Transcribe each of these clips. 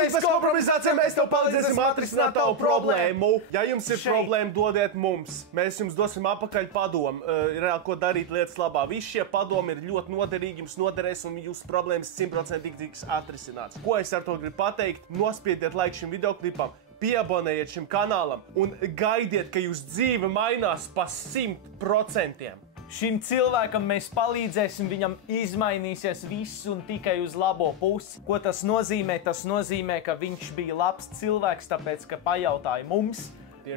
Bez kompromisācijām mēs tev palīdzēsim atrisināt tavu problēmu. Ja jums ir problēma, dodiet mums. Mēs jums dosim apakaļ padomu, reāli, ko darīt lietas labā. Visi šie padomi ir ļoti noderīgi, jums noderēs un jūsu problēmas 100% tiks atrisināts. Ko es ar to gribu pateikt? Nospiediet like šim videoklipam, pieabonējiet šim kanālam un gaidiet, ka jūsu dzīve mainās pa 100%. Šim cilvēkam mēs palīdzēsim, viņam izmainīsies viss un tikai uz labo pusi. Ko tas nozīmē? Tas nozīmē, ka viņš bija labs cilvēks, tāpēc, ka pajautāja mums,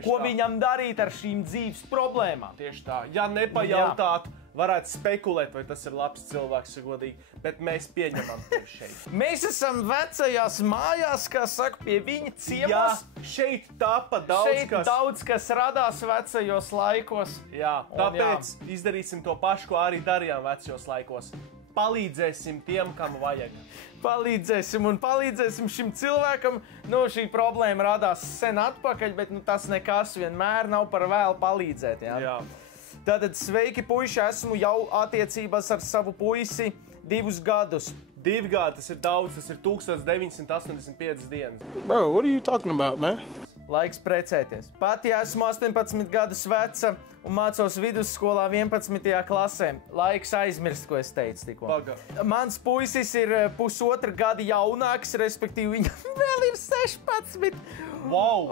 ko viņam darīt ar šīm dzīves problēmām. Tieši tā. Ja nepajautātu, varētu spekulēt, vai tas ir labs cilvēks, godīgi, bet mēs pieņemam tevi šeit. Mēs esam vecajās mājās, kā saka, pie viņa ciemos. Jā, šeit tapa daudz kas radās vecajos laikos. Jā, tāpēc izdarīsim to pašu, ko arī darījām vecajos laikos. Palīdzēsim tiem, kam vajag. Palīdzēsim šim cilvēkam. Šī problēma radās sen atpakaļ, bet tas nekas vienmēr nav par vēlu palīdzēt. Jā. Tātad sveiki, puiši, esmu jau attiecībās ar savu puisi 2 gadus. 2 gadi, tas ir daudz, tas ir 1985 dienas. Bro, what are you talking about, man? Laiks precēties. Pat ja esmu 18 gadus veca un mācos vidusskolā 11. klasē. Laiks aizmirst, ko es teicu tikko. Mans puisis ir 1,5 gada jaunāks, respektīvi viņam vēl ir 16. Wow!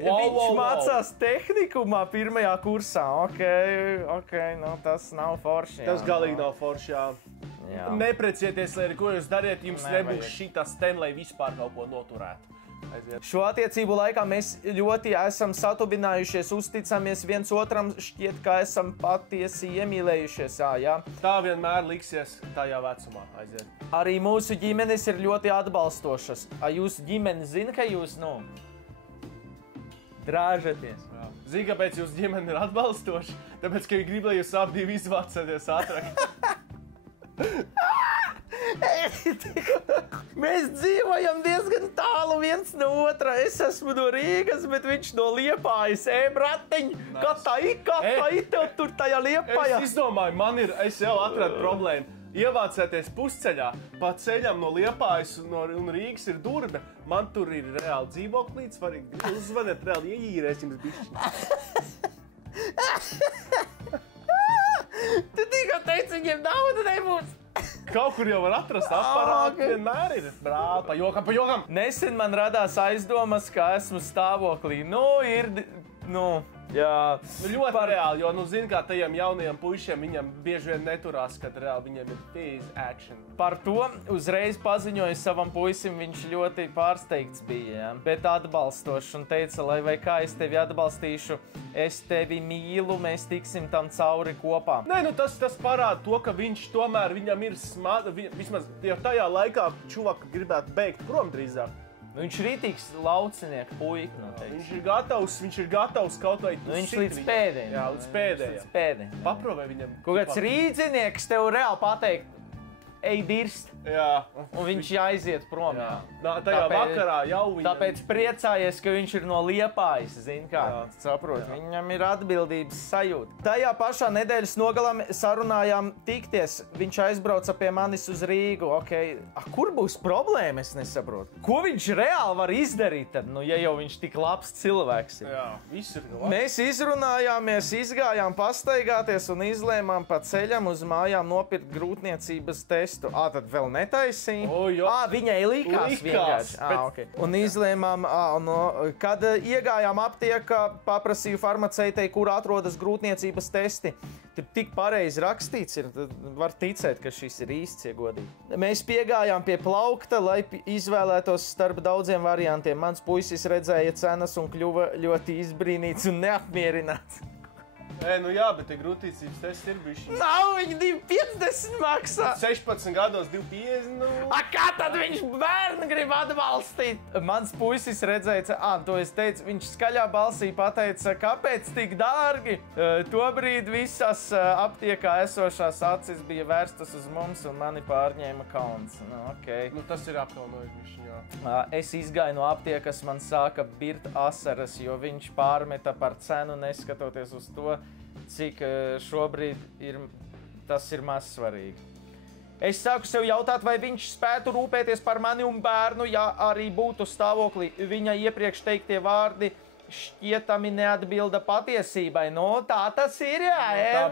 Viņš mācās tehnikumā 1. kursā. Ok, tas nav forši. Tas galīgi nav forši, jā. Neprecieties, lai arī ko jūs dariet, jums nebūs šitas ten, lai vispār kaut ko noturētu. Šo attiecību laikā mēs ļoti esam satuvinājušies, uzticamies viens otram, šķiet, ka esam patiesi iemīlējušies. Jā. Tā vienmēr liksies tajā vecumā. Aiziet. Arī mūsu ģimenes ir ļoti atbalstošas. Jūsu ģimene zina, ka jūs, drāžaties. Zini, kāpēc jūsu ģimene ir atbalstoša? Tāpēc, ka viņi grib, lai jūs abi divi izvācaties ātrāk. Mēs dzīvojam diezgan tālu viens no otra. Es esmu no Rīgas, bet viņš no Liepājas. Bratiņ, kā tā tev tur tajā Liepājā? Es izdomāju, es jau atradu problēmu. Ievācēties pusceļā, pa ceļam no Liepājas un Rīgas ir Durbe. Man tur ir reāli dzīvoklīts, varīgi uzzvaniet, reāli ieīrēs jums bišķi. Tu tikko teici, viņiem nauda nebūs. Kaut kur jau var atrast, aparāti vienmēr ir. Brāl, pa jokam. Nesen man radās aizdomas, ka esmu stāvoklī. Ļoti reāli, jo, zini, kā tajiem jaunajiem puišiem, viņam bieži vien neturās, kad reāli viņiem ir phase action. Par to uzreiz paziņoju savam puisim, viņš ļoti pārsteigts bija, bet atbalstošs un teica, lai vai kā es tevi atbalstīšu, es tevi mīlu, mēs tiksim tam cauri kopā. Nē, tas parāda to, ka viņš tomēr, viņam ir vismaz jau tajā laikā čuvaka gribētu beigt prom drīzāk. Viņš ir rītīgs laucinieku puika, noteikti. Viņš ir gatavs kaut vai tu viņš līdz pēdējiem. Jā, līdz pēdējiem. Paprovē viņam. Kaut kāds rīdzinieks tev reāli pateikt, ej dirst. Jā. Un viņš aiziet prom. Tajā vakarā jau viņam. Tāpēc priecājies, ka viņš ir no Liepājas, zini kā. Saprot, viņam ir atbildības sajūta. Tajā pašā nedēļas nogalā sarunājām tikties. Viņš aizbrauca pie manis uz Rīgu. Kur būs problēma, es nesaprotu. Ko viņš reāli var izdarīt tad, ja jau viņš tik labs cilvēks ir? Jā, viss ir labs. Mēs izrunājāmies, izgājām pastaigāties un izlēmām pa ceļam uz mājām nopirkt grūtniecības testu. Tad vēl netaisīja. Viņai likās vienkārši. Un izlēmām, kad iegājām aptiekā, paprasīju farmaceitei, kur atrodas grūtniecības testi. Tur tik pareizi rakstīts ir, var ticēt, ka šis ir īsts, ja godīgi. Mēs piegājām pie plaukta, lai izvēlētos starp daudziem variantiem. Mans puisis redzēja cenas un kļuva ļoti izbrīnīts un neapmierināts. Jā, bet tie grūtniecības tests ir bišķi. Nav, viņi 2,50 maksā. 16 gados 2,50. Kā tad viņš bērnu grib atbalstīt? Mans puisis redzēja, to es teicu, viņš skaļā balsī pateica, kāpēc tik dārgi? Tobrīd visas aptiekā esošās acis bija vērstas uz mums un mani pārņēma kauns. Tas ir apkaunojuši, jā. Es izgāju no aptiekas, man sāka birt asaras, jo viņš pārmeta par cenu, neskatoties uz to, cik šobrīd tas ir maz svarīgi. Es sāku sev jautāt, vai viņš spētu rūpēties par mani un bērnu, ja arī būtu stāvoklī. Viņa iepriekš teiktie vārdi šķietami neatbilda patiesībai. Nu, tā tas ir, jā.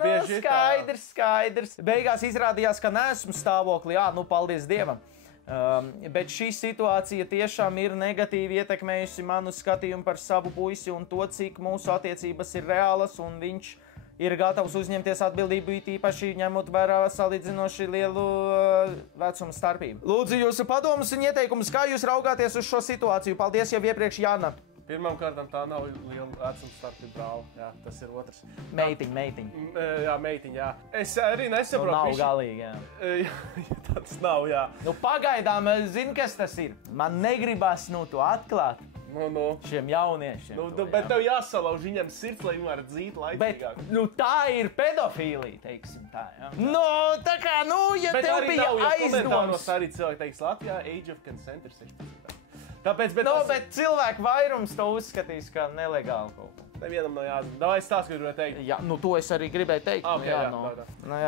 Skaidrs. Beigās izrādījās, ka neesmu stāvoklī. Jā, nu, paldies Dievam. Bet šī situācija tiešām ir negatīvi ietekmējusi manu skatījumu par savu puisi un to, cik mūsu attiecības ir reālas, un viņš ir gatavs uzņemties atbildību, īpaši ņemot vērā salīdzinoši lielu vecuma starpību. Lūdzu, jūsu padomus un ieteikumus, kā jūs raugāties uz šo situāciju? Paldies jau iepriekš, Jāna. Pirmkārt, tā nav liela vecuma starpība, brāl. Jā, tas ir otrs. Meitiņa. Jā, meitiņa, jā. Es arī nesaprotu. Nu, nav galīgi, jā. Tas nav, jā. Nu, pagaidām, zini, kas tas ir. Man negribas, to atklāt. Šiem jauniešiem. Bet tev jāsalauž viņam sirds, lai viņi var dzīt laicīgāk. Bet, tā ir pedofīlija, teiksim tā, jā. Tā kā, ja bet tev bija aizdomas. Komentāros arī cilvēki teiks, Latvijā age of consent ir 16. Tāpēc, bet cilvēku vairums to uzskatīs kā nelegāli kaut ko. Nevienam nav jāzina. Davai stāst, ko gribēju teikt. Jā, to es arī gribēju teikt.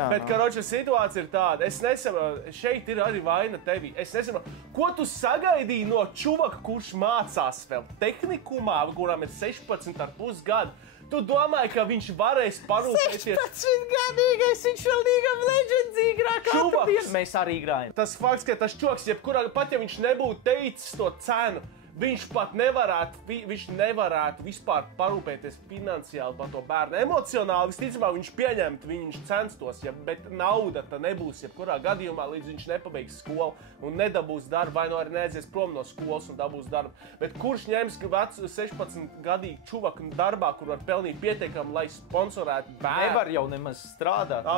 Bet, karoči, situācija ir tāda. Es nesaprotu, šeit ir arī vaina tevi. Es nesaprotu, ko tu sagaidīji no čuvaka, kurš mācās vēl tehnikumā, kuram ir 16,5 gadu. Tu domāji, ka viņš varēs parūpēties... 16-gadīgais, viņš vēl League of Legends īgrā katru dienu. Mēs arī grājam. Tas fakts, ka tas čoks, pat ja viņš nebūtu teicis to cenu, viņš pat nevarētu vispār parūpēties finansiāli par to bērnu. Emocionāli, visticamāk, viņš pieņemtu, viņš censtos, bet nauda tā nebūs jebkurā gadījumā, līdz viņš nepabeigs skolu un nedabūs darbu, vai arī neaizies prom no skolas un dabūs darbu. Bet kurš ņems vecu 16-gadīgu čuvaku darbā, kur var pelnīt pietiekami, lai sponsorētu bērnu? Nevar jau nemaz strādāt.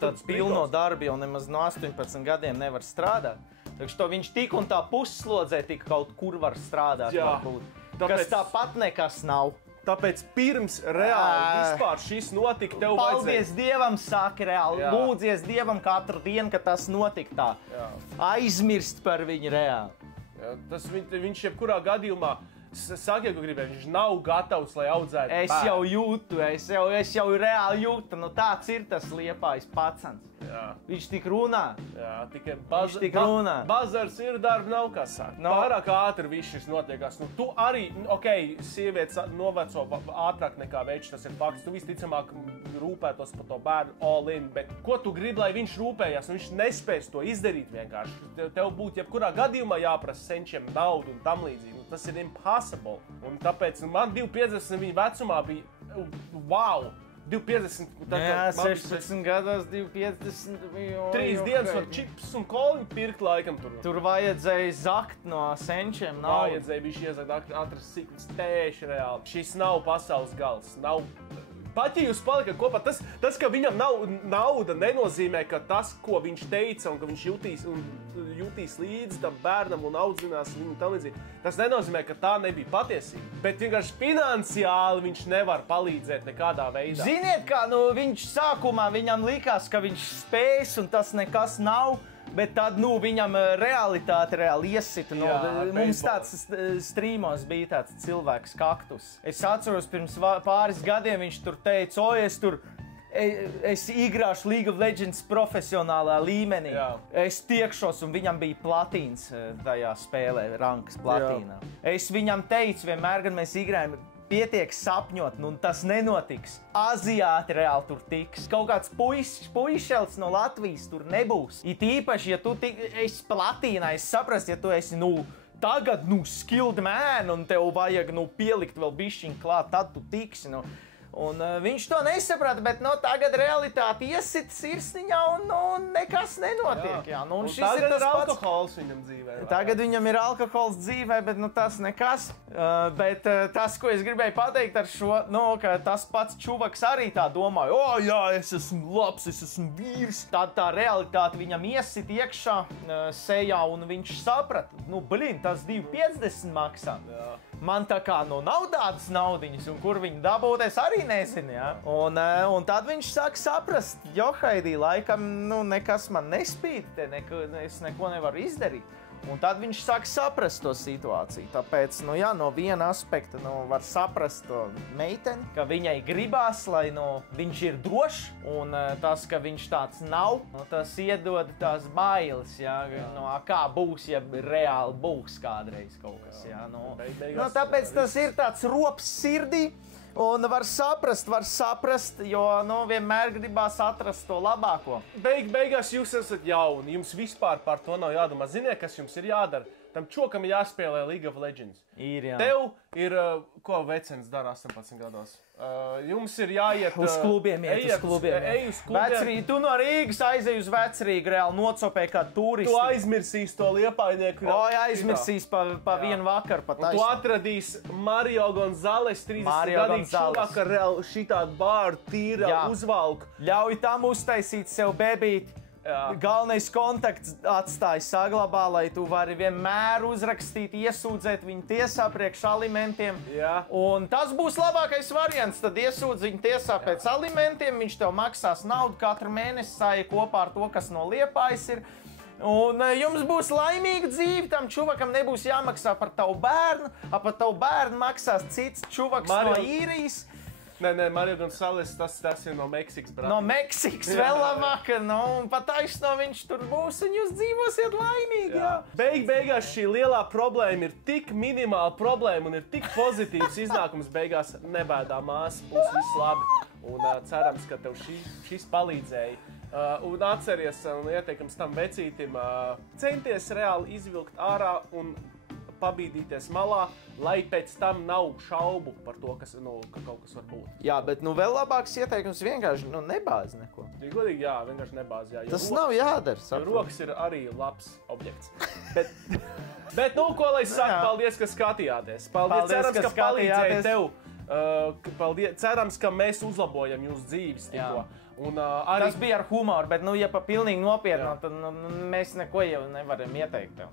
Tad pilno darbu jau nemaz no 18 gadiem nevar strādāt. Viņš tik un tā pusslodzē tik kaut kur var strādāt. Kas tāpat nekas nav. Tāpēc pirms reāli vispār šis notika, tev vajadzēja... Paldies Dievam, saki reāli. Lūdzies Dievam katru dienu, ka tas notika tā. Aizmirst par viņu reāli. Viņš jebkurā gadījumā... Saki, ko gribēji, viņš nav gatavs, lai audzētu bērnu. Es jau jūtu, es jau reāli jūtu, tāds ir tas Liepājas pacans. Viņš tik runā. Tikai bazars ir, darba nav, kā saka. Pārāk ātri viss šis notiekās. Tu arī, sievietes noveco ātrāk nekā veids, tas ir fakts. Tu visticamāk rūpētos par to bērnu all in, bet ko tu gribi, lai viņš rūpējās? Viņš nespēs to izdarīt vienkārši. Tev būtu jebkurā gadījumā jāprasa senčiem naudu un tam līdzīgi. Tas ir impossible. Un tāpēc man 2,50 viņa vecumā bija wow! 2,50. Jā, 16 gados 2,50. 3 dienas var čips un koliņu pirkt laikam tur. Tur vajadzēja zakt no senčiem naudu. Vajadzēja bišķi iezakt atrast siklis tēši reāli. Šis nav pasaules gals. Nav... Pat ja jūs palikat kopā, tas, ka viņam nav nauda, nenozīmē, ka tas, ko viņš teica un ka viņš jutīs līdzi tam bērnam un audzinās viņu tam līdzīgi, tas nenozīmē, ka tā nebija patiesība. Bet vienkārši finansiāli viņš nevar palīdzēt nekādā veidā. Ziniet, kā viņš sākumā viņam likās, ka viņš spēs un tas nekas nav. Bet tad, viņam realitāte reāli iesita. Mums tāds strīmos bija tāds cilvēks kaktus. Es atceros, pirms pāris gadiem viņš tur teica, es igrāšu League of Legends profesionālā līmenī. Es tiekšos, un viņam bija platīns tajā spēlē, rankas platīnā. Es viņam teicu vienmēr, kad mēs igrājam, pietiek sapņot, tas nenotiks. Aziāti reāli tur tiks. Kaut kāds puišels no Latvijas tur nebūs. It īpaši, ja tu esi platīnā, es saprastu, ja tu esi, tagad, skilled man, un tev vajag, pielikt vēl bišķiņu klāt, tad tu tiksi, Un viņš to nesaprata, bet tagad realitāte iesit sirsniņā un nekas nenotiek. Tagad ir alkohols viņam dzīvē. Tagad viņam ir alkohols dzīvē, bet tas nekas. Bet tas, ko es gribēju pateikt ar šo, ka tas pats čuvaks arī tā domāja, jā, es esmu labs, es esmu vīrs. Tad tā realitāte viņam iesit iekšā sejā un viņš saprata, tas 2,50 maksā. Man tā kā nav tādas naudiņas, un kur viņi dabūt, es arī nezinu, ja? Un tad viņš sāk saprast, Johaidī, laikam, nekas man nespīd, es neko nevaru izdarīt. Un tad viņš sāk saprast to situāciju. Tāpēc, no viena aspekta var saprast to meiteni, ka viņai gribās, lai viņš ir drošs, un tas, ka viņš tāds nav, tas iedod tās bailes, kā būs, ja reāli būs kādreiz kaut kas. Tāpēc tas ir tāds rops sirdī. Un var saprast, jo vienmēr gribās atrast to labāko. Beigās jūs esat jauni, jums vispār par to nav jādomā. Ziniet, kas jums ir jādara? Tam čokam ir jāspēlē League of Legends. Ir, jā. Tev ir, ko vecens dara 18 gados? Jums ir jāiet uz klubiem, ej uz klubiem. Vecrīgi, tu no Rīgas aizej uz Vecrīgu, reāli nocopē kā turisti. Tu aizmirsīs to Liepājnieku. Aizmirsīs pa vienu vakaru pat aizsnāk. Tu atradīs Mario Gonzales 30-gadīgu čuvaku ar reāli šitādu bāru, tīra uzvalku. Ļauj tam uztaisīt sev bebīti. Galvenais kontakts atstāj saglabā, lai tu vari vienmēr uzrakstīt, iesūdzēt viņu tiesā priekš alimentiem. Un tas būs labākais variants. Tad iesūdz viņu tiesā pēc alimentiem, viņš tev maksās naudu katru mēnesi, sāja kopā ar to, kas no Liepājas ir. Un jums būs laimīga dzīve, tam čuvakam nebūs jāmaksā par tavu bērnu, par tavu bērnu maksās cits čuvaks no Īrijas. Nē, Mario Gonzales, tas ir no Meksikas, brāt. No Meksikas vēl labāk, pat taisno viņš tur būs, un jūs dzīvosiet laimīgi, Beigās šī lielā problēma ir tik minimāla problēma un ir tik pozitīvs iznākums beigās. Nebēdā māsa, būs viss labi. Un cerams, ka tev šis palīdzēja. Un atceries, un ieteikums tam vecītim, centies reāli izvilkt ārā un pabīdīties malā, lai pēc tam nav šaubu par to, ka kaut kas var būt. Jā, bet vēl labāks ieteikums vienkārši nebāz neko. Ja godīgi, vienkārši nebāz. Tas nav jādara. Jo rokas ir arī labs objekts. Bet ko lai saka, paldies, ka skatījāties. Paldies, cerams, ka palīdzēja tev. Cerams, ka mēs uzlabojam jūsu dzīves tikko. Tas bija ar humoru, bet, ja pa pilnīgi nopietnu, tad mēs neko jau nevaram ieteikt tev.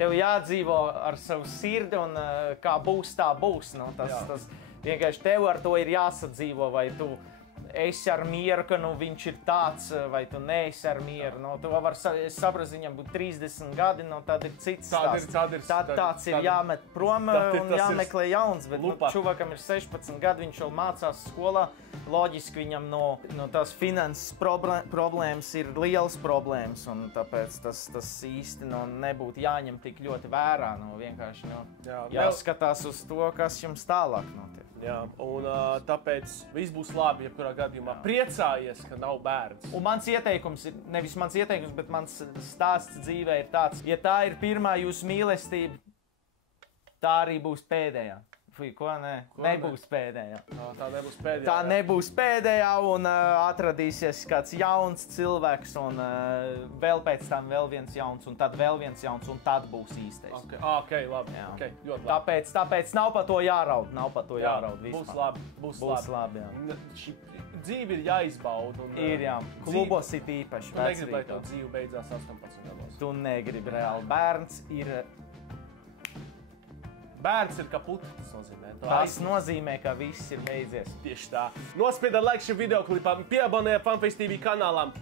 Tev jādzīvo ar savu sirdi un kā būs, tā būs. Tas vienkārši tev ar to ir jāsadzīvo, vai tu esi ar mieru, ka viņš ir tāds, vai tu neesi ar mieru. Tu vari saprast, viņam būtu 30 gadi, tad ir cits stāsts. Tāds ir jāmet prom un jāmeklē jauns, bet čuvakam ir 16 gadi, viņš vēl mācās skolā. Loģiski viņam no tās finanses problēmas ir liels problēmas, un tāpēc tas īsti nebūtu jāņem tik ļoti vērā. Vienkārši jāskatās uz to, kas jums tālāk notiek. Jā, un tāpēc viss būs labi, jebkurā gadījumā priecājies, ka nav bērns. Un mans ieteikums ir, nevis mans ieteikums, bet mans stāsts dzīvē ir tāds, ja tā ir pirmā jūsu mīlestība, tā arī būs pēdējā. Nebūs pēdējā. Tā nebūs pēdējā. Tā nebūs pēdējā, un atradīsies kāds jauns cilvēks, un vēl pēc tam vēl viens jauns, un tad vēl viens jauns, un tad būs īstais. Ok, labi. Okay, ļoti labi. Tāpēc nav par to jāraud. Būs labi. Būs labi, Dzīve ir jāizbauda. Ir, klubos ir īpaši. Tu negribi, lai tev dzīve beidzās 18 gados. Tu negribi reāli. Bērns ir... Bērns ir kaput, tas nozīmē. Tas nozīmē, ka viss ir beidzies. Tieši tā. Nospiediet like šim videoklipam, pieabonējiet Funface TV kanālam.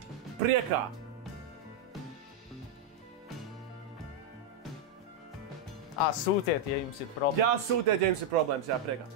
Priekā! Sūtiet, ja jums ir problēmas. Jā, sūtiet, ja jums ir problēmas. Jā, priekā.